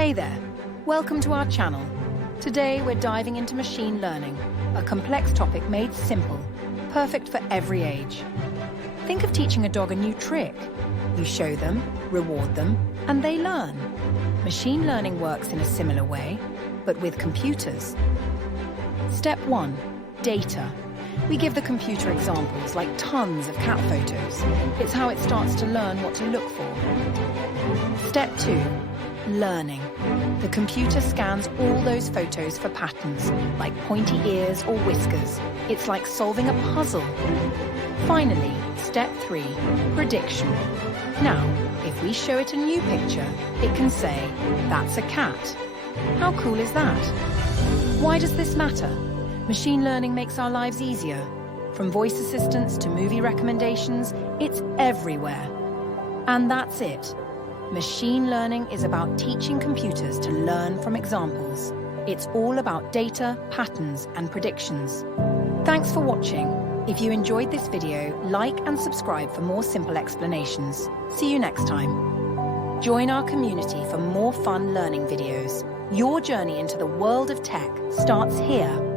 Hey there, welcome to our channel. Today we're diving into machine learning, a complex topic made simple, perfect for every age. Think of teaching a dog a new trick. You show them, reward them, and they learn. Machine learning works in a similar way, but with computers. Step 1. Data. We give the computer examples like tons of cat photos. It's how it starts to learn what to look for. Step 2. Learning. The computer scans all those photos for patterns, like pointy ears or whiskers. It's like solving a puzzle. Finally, step 3. Prediction. Now, if we show it a new picture, it can say, "That's a cat." How cool is that? Why does this matter? Machine learning makes our lives easier. From voice assistants to movie recommendations, it's everywhere. And that's it. Machine learning is about teaching computers to learn from examples. It's all about data, patterns, and predictions. Thanks for watching. If you enjoyed this video, like and subscribe for more simple explanations. See you next time. Join our community for more fun learning videos. Your journey into the world of tech starts here.